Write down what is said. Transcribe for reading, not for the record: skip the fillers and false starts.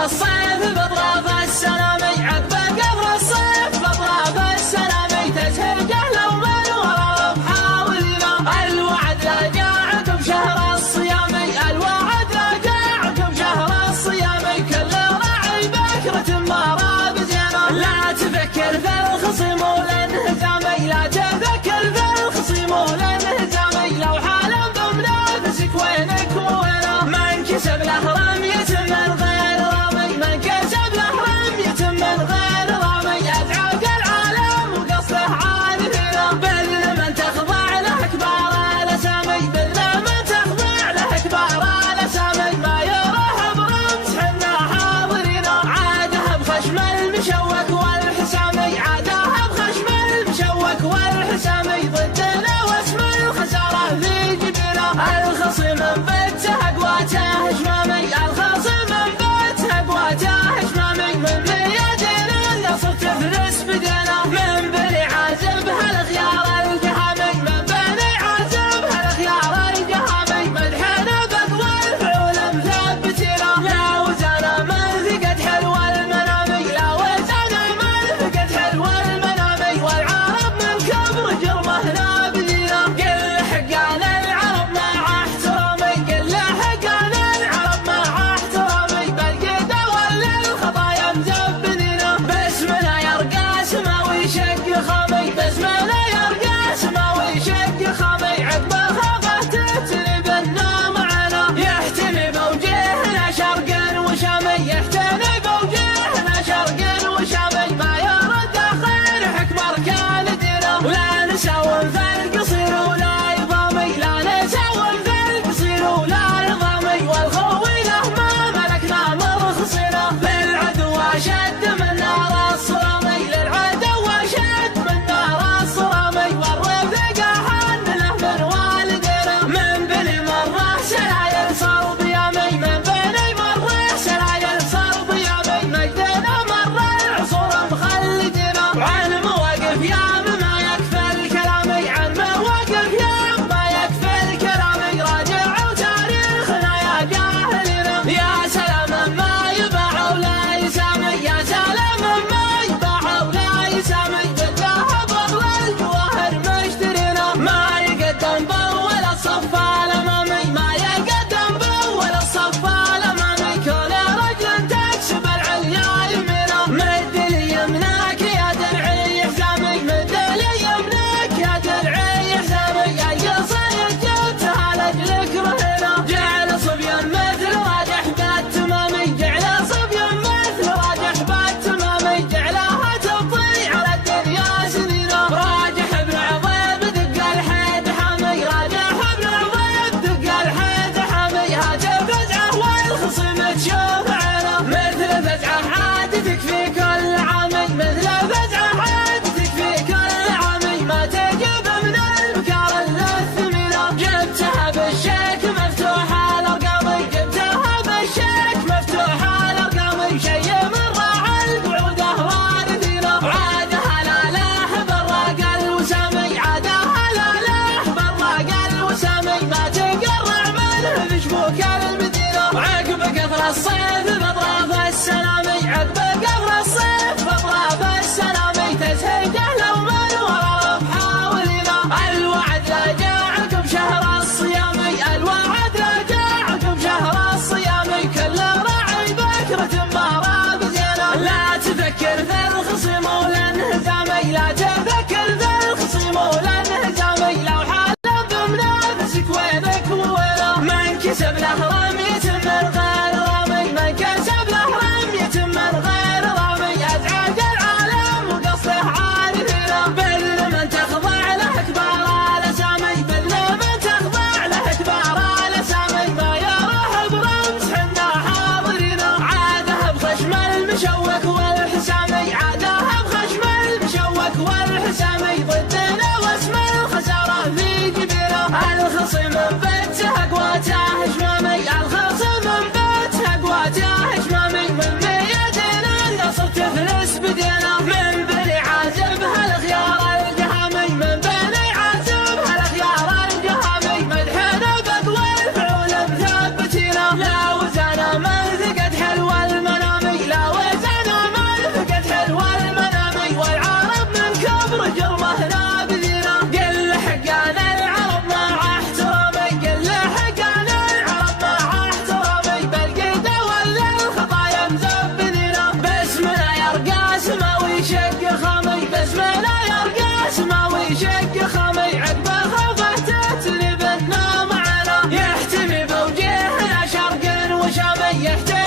قبل الصيف بأطراف السلامي، عقب قبل الصيف بأطراف السلامي، تسهرجه لو من ورا محاولنا. الوعد راجعكم شهر الصيامي، الوعد راجعكم شهر الصيامي، كل راعي بكرة مرة بزينة. لا تفكر في الخصم والانهزامي، لا تفكر في الخصم والانهزامي، لو حالا بمنافسك وينك ووينه. من كسب له رمية من غير رامي، من كسب له رمية من غير رامي، يدعق العالم وقصده عارفينه. بل من تخضع له كبار الاسامي، بل من تخضع له كبار الاسامي، ما يروح برمس حنا حاضرينه. عاده بخشم المشوك والحسامي، عاده بخشم المشوك والحسامي، ضدنا واسم الخساره في جبينه. الخصم بته قواته هشمامي، الخصم بته قواته هشمامي، من بيدنا النصر تفرس بدينا. من بني عازب هالخيار الجهامي، من بني عازب هالخيار الجهامي، مدحنا بقوى الفعول مثبتينا. لا وزانا من ثقة حلو المنامي، لا وزانا من ثقة حلو المنامي، والعرب من كبر جرمه نابذينا. قل حقان العرب مع احترامي، قل حقان العرب مع احترامي، بالقدا ولا الخطايا مزبدينا. باسمنا يرقى سماوي شق خامي، باسمنا يرقى سماوي شق خامي، عقب خافه تتني بنا معنا. يحتمي بوجهنا شرقا وشامي، يحتمي بوجهنا شرقا وشامي، ما يرد خير حكم اركان دينا. ولا نساوم في القصير ولا يضامي، لا نساوم في القصير ولا يضامي، والخوي له ما ملكنا مرخصينا. للعدو اشد من نار الصرامي، للعدو اشد من نار الصرامي، والرفيق حن له من والدينا. من بني مره سلايل صار ضيامي، من بني مره سلايل صار ضيامي، مجدنا مره العصور مخلدينا. عن مواقف يام ما يكفي الكلامي، عن مواقف يام ما يكفي الكلامي، راجعوا تاريخنا يا جاهلين. يا سلام ما يباع ولا يسامي، يا سلام ما يباع ولا يسامي، بالذهب اغلى الجواهر مشترينا. ما يقدم بول الصف الامامي، ما يقدم بول الصف الامامي، كل رجل تكسب العليا يمينه. مد لي يمناك يا درعي حزامي، مد لي يمناك يا درعي حزامي، اي صيد جبتها لاجلك رهينه. جعل صبيان مثل راجح بالتمامي، جعل صبيان مثل راجح بالتمامي، جعلها تبطي على الدنيا سنينه. راجح ابن عضيب دق الحيد حامي، راجح ابن عضيب دق الحيد حامي، هاتف فزعه والخصم تشوف عينه. مثل فزعه عاد تكفي كل عامي، مثل فزعه عاد تكفي كل عامي، ما تجيب من البكار الثمينه. جبتها بالشيك مفتوحه الارقامي، جبتها بالشيك مفتوحه الارقامي، شي من راعى القعود وارثينا. عادها لا لاح براق الوسامي، عادها لا لاح براق الوسامي، ما تقرع منه بشبوك المدينه. عقب قطر الصيف باطراف السلامي، عقب قطر الصيف باطراف السلامي، تسهرجه لو من ورا محاولينا. الوعد راجعكم شهر الصيامي، الوعد راجعكم شهر الصيامي، كل راعي بكرة مرة بزينة. لا تفكر في الخصم والانهزامي، لا تفكر في الخصم والانهزامي، لو حالا بمنافسك وينك ووينه. من كسب له رمية من غير رامي، من كسب يحتاج